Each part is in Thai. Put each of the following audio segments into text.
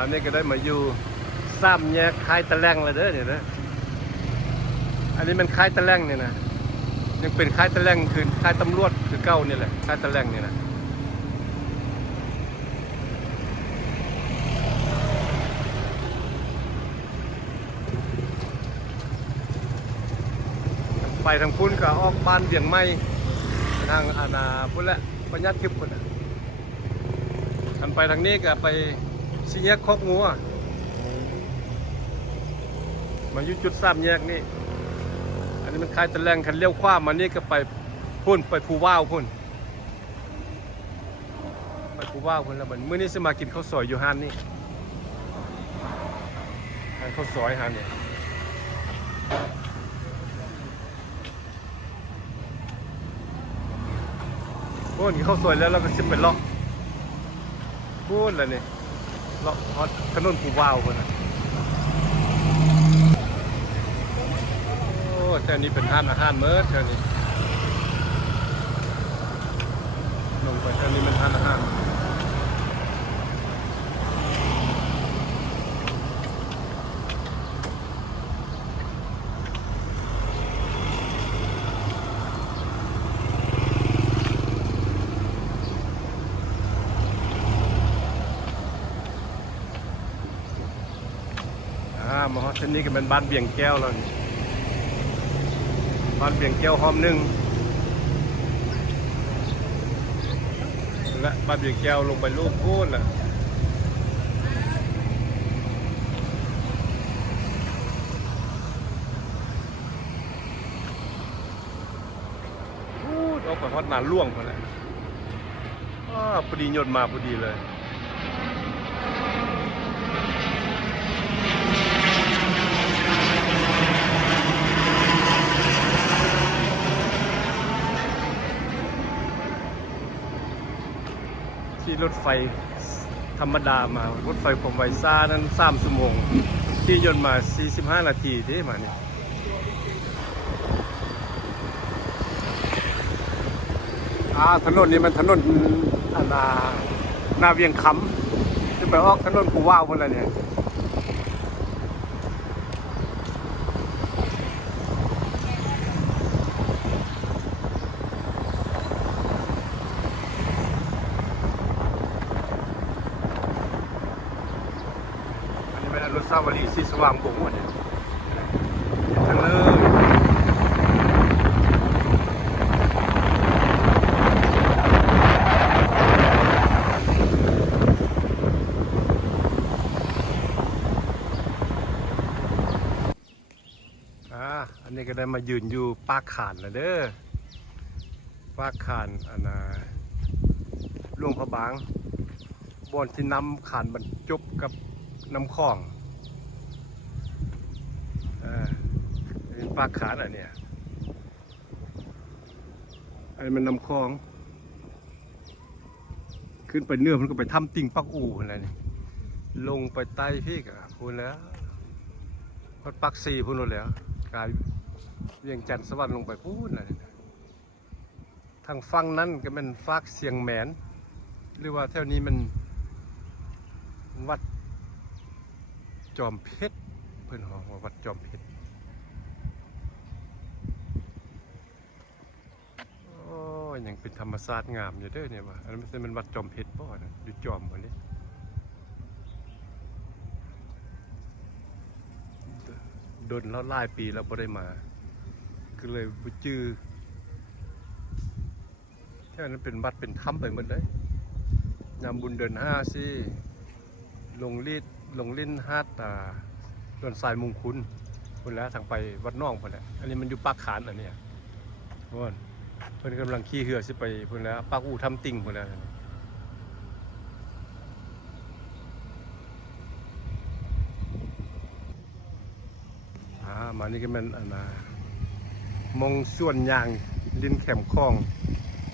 อันนี้ก็ได้มาอยู่ซ้ำแยกคายตะแลงเลยเด้อเนี่ยนะอันนี้มันคายตะแลงเนี่ยนะยังเป็นคายตะแลงคือคายตำรวจคือเก้านี่แหละคายตะแลงเนี่ยนะไปทางพุ่นก็ออกบ้านเบี่ยงไม้ทางอาณาพุ่นแหละปัญญาทิพย์พุ่นอันไปทางนี้ก็ไปสี่แยกคอกงัวมาอยู่จุดสามแยกนี่อันนี้มันคล้ายตะแลงคันเลี้ยวขว้ามานี่ก็ไปพุ่นไปภูว่าวพุ่นไปภูว่าวพุ่นแล้วมันมื้อนี้จะมากินข้าวซอยอยู่ห้านนี่ข้าวซอยห้านเนี่ยพุ่นกินข้าวซอยแล้วเราก็จะไปเลาะพุ่นแล้วนี่เลาะฮอดถนนภูว่าวพุ่นนะแถวนี้เป็นห้านอาหารเมื่อแถวนี้ลงไปแถวนี้มันห้านอาหารมาฮอดเส้นนี้ก็เป็นบ้านเบี่ยงแก้วแล้วบ้านเบี่ยงแก้วหอมหนึ่งและบ้านเบี่ยงแก้วลงไปลูกพูดแหละพูดออกไปฮอดนาล่วงพอแล้วพอดียนต์มาพอดีเลยที่รถไฟธรรมดามารถไฟผมไวซ่านั้น3 ชั่วโมงที่ยนต์มา45 นาทีที่มาเนี่ยถนนนี้มันถนนนาเวียงคำจะไปออกถนนภูว่าวคนละเนี่ยรถซาวารีสีสว่างบงวเนี่ยทางเลยอันนี้ก็ได้มายืนอยู่ปากขานแล้วเด้อปากขานหลวงพระบางบอนที่นำขานบรรจบกับน้ำคลองเป็นปากขานเนี่ยอันนี้มันน้ำคลองขึ้นไปเนื้อมันก็ไปทำติ่งปักอู่อะไรนี่ลงไปใต้พี่กะพูนแล้วพัดปักซีพูนแล้วกายเวียงจันทร์สวรรค์ลงไปพูนอะไรทางฝั่งนั้นก็เป็นฟากเสียงแหมนหรือว่าแถวนี้มันวัดจอมเพชรเพื่อนห้องวัดจอมเพชรโอ้ยังเป็นธรรมศาสตร์งามอยู่เด้อเนี่ยว่ะอันนั้นไม่ใช่มันวัดจอมเพชรป่ะนะอยู่จอมวันนี้โดนแล้วหลายปีแล้วไม่ได้มาก็เลยบุจือแค่นั้นเป็นวัดเป็นถ้ำไปหมดเลยยามบุญเดือน5สิลงลิ้นฮาดโดนทรายมุงคุณคนแล้วทางไปวัดน่องคนแหละอันนี้มันอยู่ปากขานอันนี้เพื่อนกำลังขี่เหือสิไปคนแล้วปากอู่ทำติ่งคนแล้วมานี่ก็มันมองส่วนยางลิ้นแขมคลอง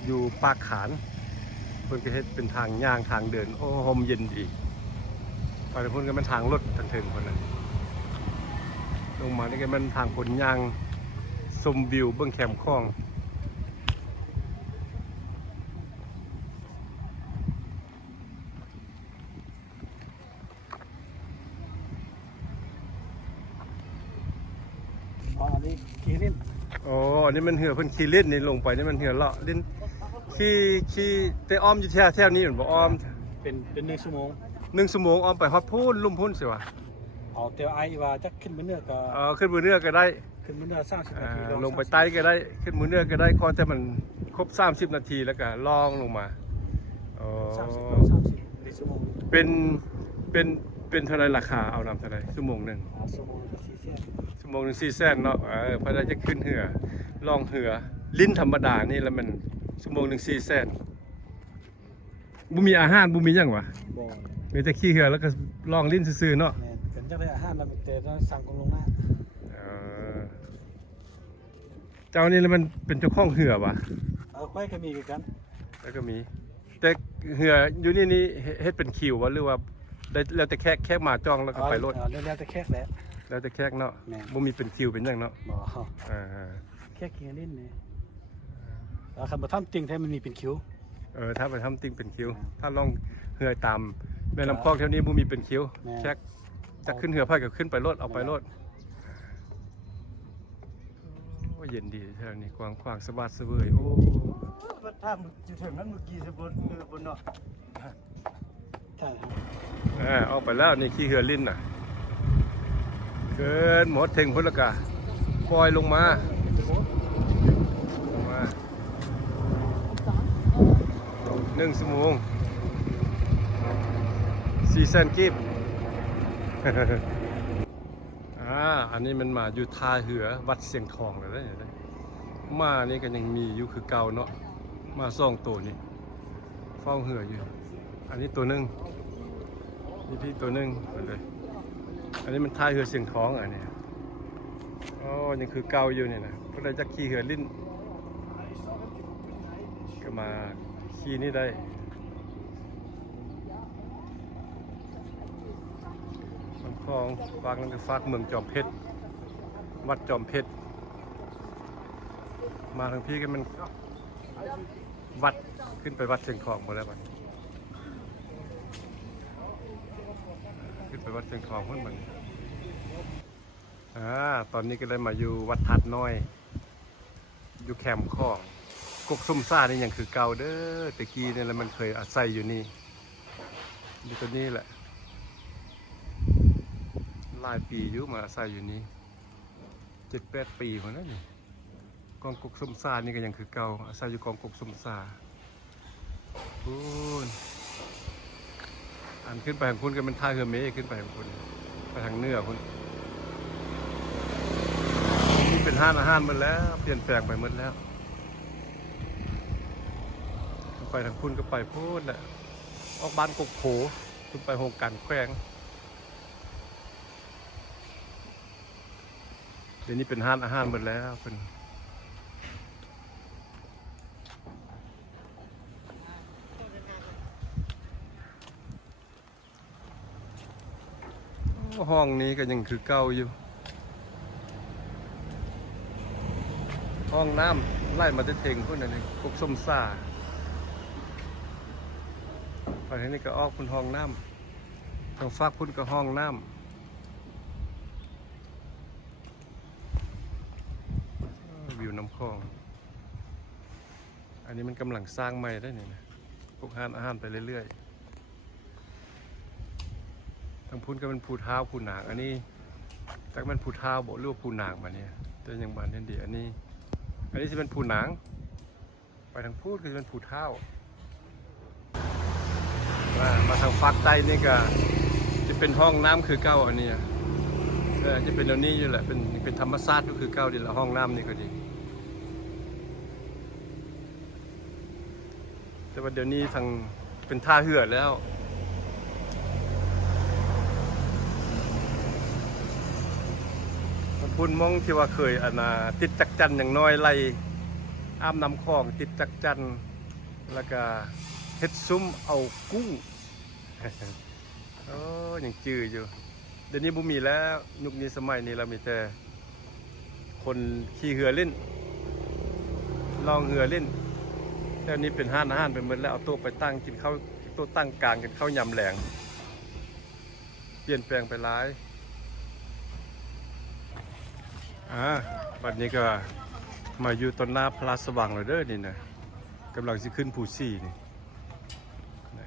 อยู่ปากขานเพื่อนก็เฮ็ดเป็นทางย่างทางเดินโอ้โฮมเย็นดีไปพุ่นก็มันทางรถทางถึงคนนั้นลงมานี่ก็มันทางผลยางชมวิวเบื้องแคมคลอง อ๋ออันนี้กีริน อ๋ออันนี้มันเหือเพิ่นขี่ลิ้นนี่ลงไปนี่มันเหือเลาะลิ้นขี่แต่อ้อมอยู่แถวนี้เหมือนบ่อ้อม เป็น1 ชั่วโมง 1 ชั่วโมงอ้อมไปฮอดพูนลุ่มพูนสิวะ เอาเตียวไอว่าจะขึ้นมื้อเนื้อก็ ขึ้นมือเนื้อก็ได้ ขึ้นมื้อเนื้อ30 นาที ลงไปไต่ก็ได้ขึ้นมือเนื้อก็ได้ขอแต่มันครบ30 นาทีแล้วก็ลองลงมาอ๋อ 30 1 ชั่วโมง เป็นเท่าไรราคาเอานำเท่าไรชั่วโมงหนึง ชั่วโมงละ4 เส้น ชั่วโมงหนึง4 แสนเนาะพอได้จะขึ้นเหือลองเหือลิ้นธรรมดานี่แล้วมันชั่วโมงหนึง4 แสนบ่มีอาหารบ่มีหยังวะ บ่ มีแต่ขี้เหือแล้วก็ลองลิ้นซื่อๆเนาะ แม่นกันจังได้อาหารแล้วมันแต่ต้องสั่งกงลงหน้า เออเจ้านี่แล้วมันเป็นเจ้าของเหือวะ ค่อยก็มีคือกัน แล้วก็มี แต่เหืออยู่นี่เฮ็ดเป็นคิววะหรือว่าได้แล้วแต่แค่มาจ้องแล้วก็ไปรถ แล้วแต่แค่แหละ แล้วแต่แค่เนาะ แม่น บ่มีเป็นคิวเป็นหยังเนาะ บ่ อ่า แค่กีรินนี่คันบ่ทำจริงแท้มันมีเป็นคิว ถ้าไปทำติ้งเป็นคิว ถ้าลองเหือตามแม่ลำคลองแถวนี้บ่มีเป็นคิว แม่ แค่จะขึ้นเหือไผ่ก็ขึ้นไปรถเอาไปรถโอ้เย็นดีแถวนี้กว้างขวางสบายเสวยโอ้ ถ้ามึงอยู่ถึงนั้นเมื่อกี้สิบนเนาะใช่ครับ ออกไปแล้วนี่ขี้เหือลิ้นน่ะเกินหมดเท่งพุ่นละกะปล่อยลงมา1 ชั่วโมง4 แสนกีบ อันนี้มันมาอยู่ท่าเหือวัดเสียงทองเลยนะมานี่ก็ยังมีอยู่คือเก่าเนาะมา2 ตัวนี่เฝ้าเหืออยู่อันนี้ตัวหนึงนี่พี่ตัวหนึงเลยอันนี้มันท่าเหือเสียงทองอันนี้อ๋อยังคือเก่าอยู่นี่นะก็เลยจะขี่เหือลิ้นก็มาขี่นี่ได้ลำคลองฝากนั่นก็ฝากเมืองจอมเพชรวัดจอมเพชรมาทางพี่กันมันวัดขึ้นไปวัดเชียงทองหมดแล้วบัดขึ้นไปวัดเชียงทองเพิ่นบัดตอนนี้ก็เลยมาอยู่วัดทัดน้อยอยู่แคมป์ของกกส้มซ่านี่ยังคือเก่าเด้อตะกี้เนี่ยแล้วมันเคยอาศัยอยู่นี่อยู่ตัวนี้แหละหลายปีอยู่มาอาศัยอยู่นี่7-8 ปีหมดแล้วนี่กองกกส้มซ่านี่ก็ยังคือเก่าอาศัยอยู่กองกกส้มซ่าพูนอันขึ้นไปทางคุณก็เป็นท่าเรือเมฆขึ้นไปทางคุณไปทางเหนือคุณนี่เป็นห้านอาหารหมดแล้วเปลี่ยนแปลงไปหมดแล้วไปทางคุณก็ไปพูดแหละออกบ้านกกโผคุณไปโฮงการแขวงเดี๋ยวนี้เป็นห้านอาหารหมดแล้วเป็นห้องนี้ก็ยังคือเก่าอยู่ห้องน้ำไล่มาได้เทงพุ่นนั่นเองกกส้มซ่าไปทางนี้ก็ออกพุ่นห้องน้ำทางฟากพุ่นก็ห้องน้ำวิวน้ำคลองอันนี้มันกำลังสร้างใหม่ได้เนี่ยนะพวกอาหารไปเรื่อยๆทางพุ่นก็เป็นภูเท้าภูหนางอันนี้จากมันภูเท้าบอกเรียกว่าภูหนางมาเนี่ยแต่ยังบานเด่นดีอันนี้จะเป็นภูหนางไปทางพูดก็จะเป็นภูเท้ามาทางฟากใต้นี่ก็จะเป็นห้องน้ำคือเก้าอันนี้จะเป็นเหล่านี้อยู่แหละเป็นธรรมชาติก็คือเก้าดีละห้องน้ำนี่ก็ดีแต่ว่าเดี๋ยวนี้ทางเป็นท่าเหือแล้วพุ่นมองที่ว่าเคยติดจักจันอย่างน้อยไล่อ้ามน้ำคลองติดจักจันแล้วก็เฮ็ดซุ้มเอากุ้ง โอ้ยังจืดอยู่เดี๋ยวนี้บุมีแล้วยุคนี้สมัยนี้เรามีแต่คนขี่เหือเล่นลองเหือเล่นแต่นี้เป็นห้านอาหารไปหมดแล้วเอาโต๊ะไปตั้งกินข้าวโต๊ะตั้งกลางกินข้าวยำแหลงเปลี่ยนแปลงไปหลาย บัดนี้ก็มาอยู่ต้นหน้าพระสว่างเลยเด้อนี่นะกำลังสิขึ้นภูซี่นี่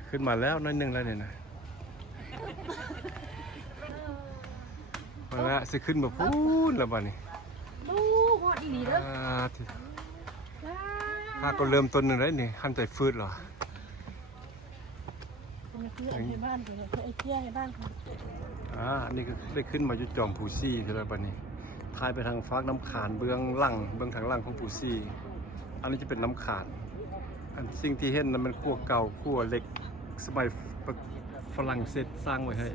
ขึ้นมาแล้วน้อยหนึงแล้วนี่นะมาแล้วสิขึ้นมาพูนแล้วบัดนี้ ดูฮอดอีหลีเด้อ ถ้าก็เริ่มต้นหนึ่งได้นี่ขั้นใจฟืดเหรอ ไอ้บ้านไอ้เที่ยไอ้บ้านเขา อันนี้ก็ได้ขึ้นมาอยู่จอมภูซี่ใช่ไหมบัดนี้ทายไปทางฟากน้ำขานเบื้องหลังเบื้องทางหลังของภูซี่อันนี้จะเป็นน้ำขานอันสิ่งที่เห็นนั้นมันขั้วเก่าขั้วเหล็กสมัยฝรั่งเศสสร้างไว้ให้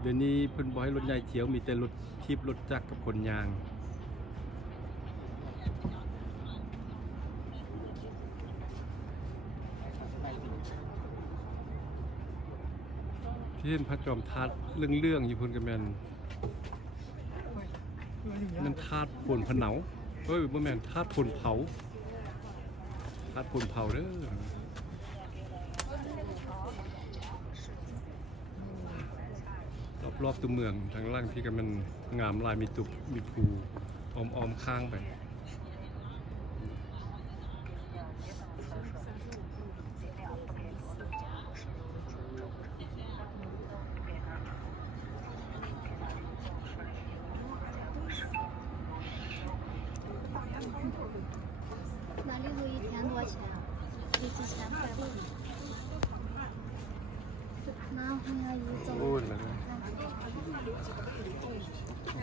เดี๋ยวนี้เพิ่นบอกให้รถใหญ่เที่ยวมีแต่รถทิพย์รถจักรกับคนยางที่เห็นพระจอมธาตุเรื่องอยู่เพิ่นก็แม่นมันธาตุป่นผนาวบ่แม่นธาตุป่นเผาธาตุป่นเผาเด้อรอบๆตัวเมืองทางล่างที่ก็มันงามลายมีตุบมีภูอ้อมข้างไป哪里头一天多少钱啊？一几千块吧。那好像一周。 พูดเลย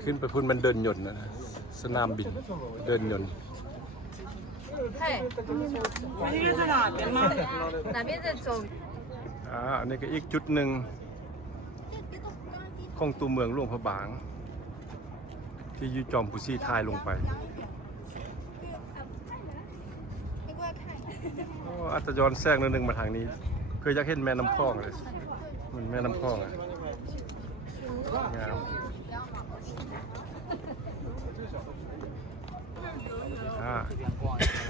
ขึ้นไปพูดมันเดินหยนต์นะสนามบินเดินหยนต์ 嘿，哪边在走？ อันนี้ก็อีกจุดหนึ่งของตัวเมืองหลวงพระบาง ที่อยู่จอมภูซี่ทายลงไปอาจจะย้อนแทรกนิดนึงมาทางนี้เคยอยากเห็นแม่น้ำคลองเลยมันแม่น้ำคลองอ่ะงาม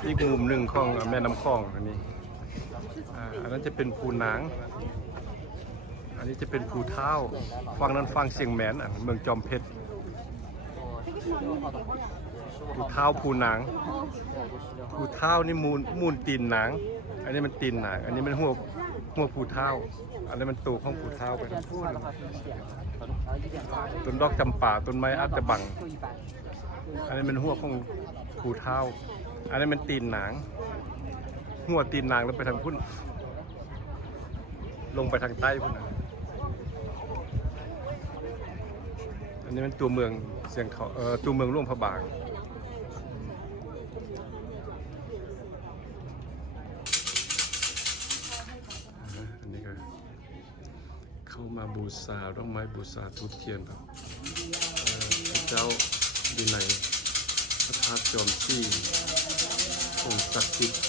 อีกมุมหนึ่งของแม่น้ำคลองอันนี้อันนั้นจะเป็นภูนางอันนี้จะเป็นภูเท้าฟังนั้นฟังเสียงแหมนเมืองจอมเพชรภูเท้าภูนางภูเท้านี่มูลตีนหนังอันนี้มันตีนหนังอันนี้มันหัวภูเท้าอันนี้มันตูของภูเท้าไปทั้งพูดต้นดอกจำป่าต้นไม้อาจจะบังอันนี้มันหัวของภูเท้าอันนี้มันตีนหนังหัวตีนหนังแล้วไปทางพุ่นลงไปทางใต้พุ่นอันนี้มันตัวเมืองเสียงเขาตัวเมืองหลวงพระบางอันนี้ก็เข้ามาบูชาดอกไม้บูชาทูบเทียนต่อพระเจ้าอยู่ในพระธาตุจอมซี่องค์ศักดิ์สิทธิ์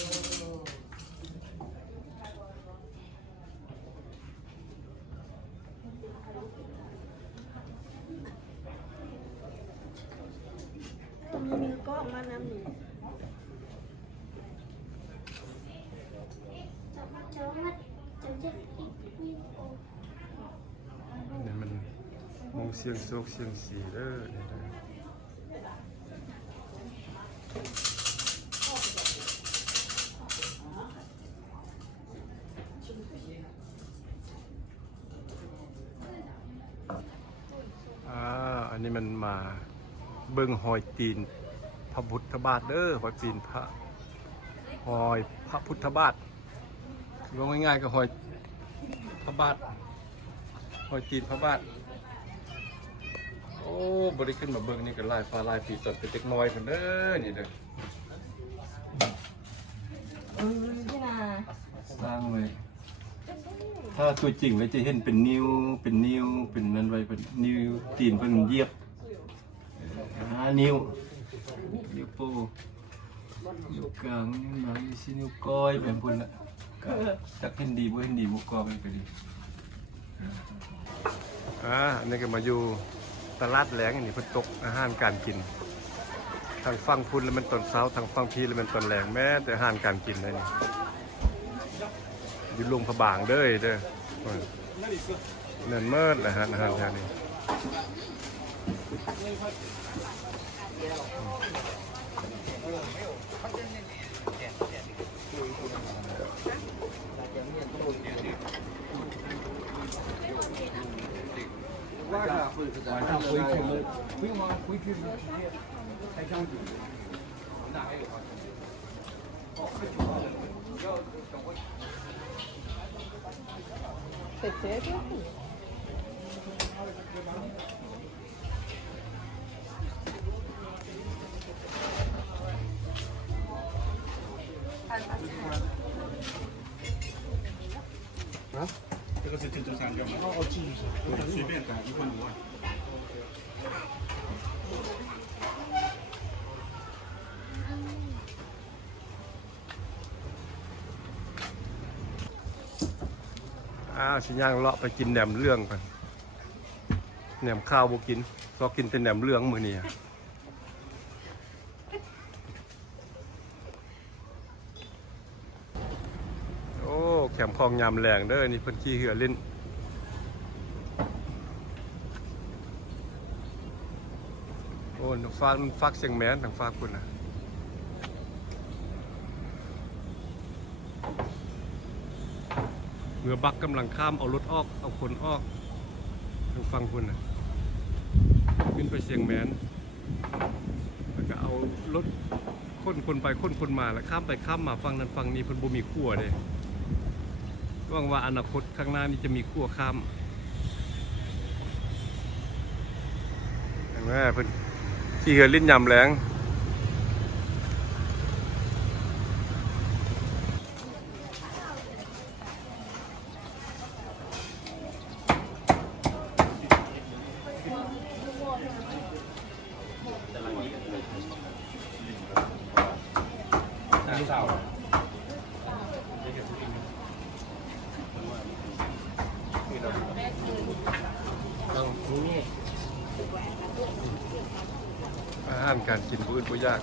มีก็ออกมาน้ำหนึ่ง นี่มันมองเสียงโศกเสียงสีเด้อนี่เด้ออันนี้มันมาเบิ่งหอยตีนพระพุทธบาทเด้อหอยตีนพระหอยพระพุทธบาทรวมง่ายๆก็หอยพระบาทหอยตีนพระบาทโอ้บริขึ้นมาเบิ่งนี่ก็ลายฟ้าลายปีตอนเป็นเด็กน้อยคนเด้อนี่เด้อ ที่นา สร้างไว้ถ้าตัวจริงแล้วจะเห็นเป็นนิ้วเป็นนั้นไว้เป็นนิ้วตีนเป็นเหยียบนิ้วโป้นิ้วกลางนิ้วหางนิ้วชี้นิ้วก้อยแบบพุ่นละจักเห็นดีบ่เห็นดีบ่ก็เป็นไปดีอันนี้ก็มาอยู่ตลาดแหลงนี่เพิ่นตกอาหารการกินทางฝั่งพุ่นแล้วมันตอนเช้าทางฝั่งพี่แล้วมันตอนแหลงแม้แต่อาหารการกินเลยนี่ อยู่ลงพระบางเด้อเด้อเนินเมิดนะฮะนะฮะแถวนี้这个是珍珠三角嘛？哦，记一下，随便改1.5万。 สิย่างเลาะไปกินแหนมเรื่องกันแหนมข้าวบ่กินก็กินแต่แหนมเรื่องมื้อนี้อะโอ้แคมป์คลองยามแรงเด้อนี่เพิ่นขี่เรือเล่นโอ้ฟ้ามันฟักเสียงแม้นทางฟ้าคุณนะเรือบักกำลังข้ามเอารถออกเอาคนออกทางฟังคุณนะขึ้นไปเชียงแมนแล้วก็เอารถคนไปคนมาแล้วข้ามไปข้ามมาฟังนั้นฟังนี้เพิ่นบ่มีขั้วเลยหวังว่าอนาคตข้างหน้านี้จะมีขั้วข้ามเห็นไหมเพิ่นขี่เรือลิ้นยำแรงอาหารการกินผู้อื่นผู้ยาก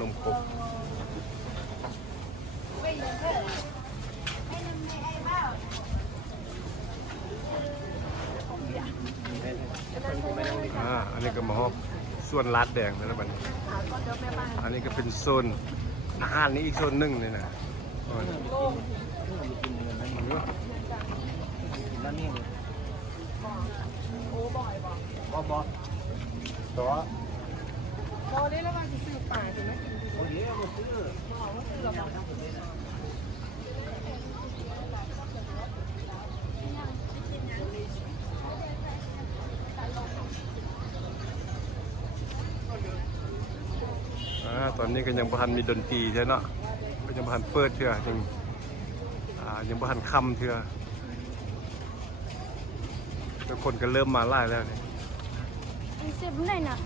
นมกบอันนี้ก็มาฮอบส่วนลาดแดงนะบัดนี้อันนี้ก็เป็นโซนอาหารนี้อีกโซนหนึ่งเลยนะตอนนี้ก็ยังบ่ทันมีดนตรีใช่เนาะก็ยังบ่ทันเปิดเถื่อยังบ่ทันค่ำเถื่อทุกคนก็เริ่มมาไล่แล้วเนี่ย เจ็บไหนน่ะ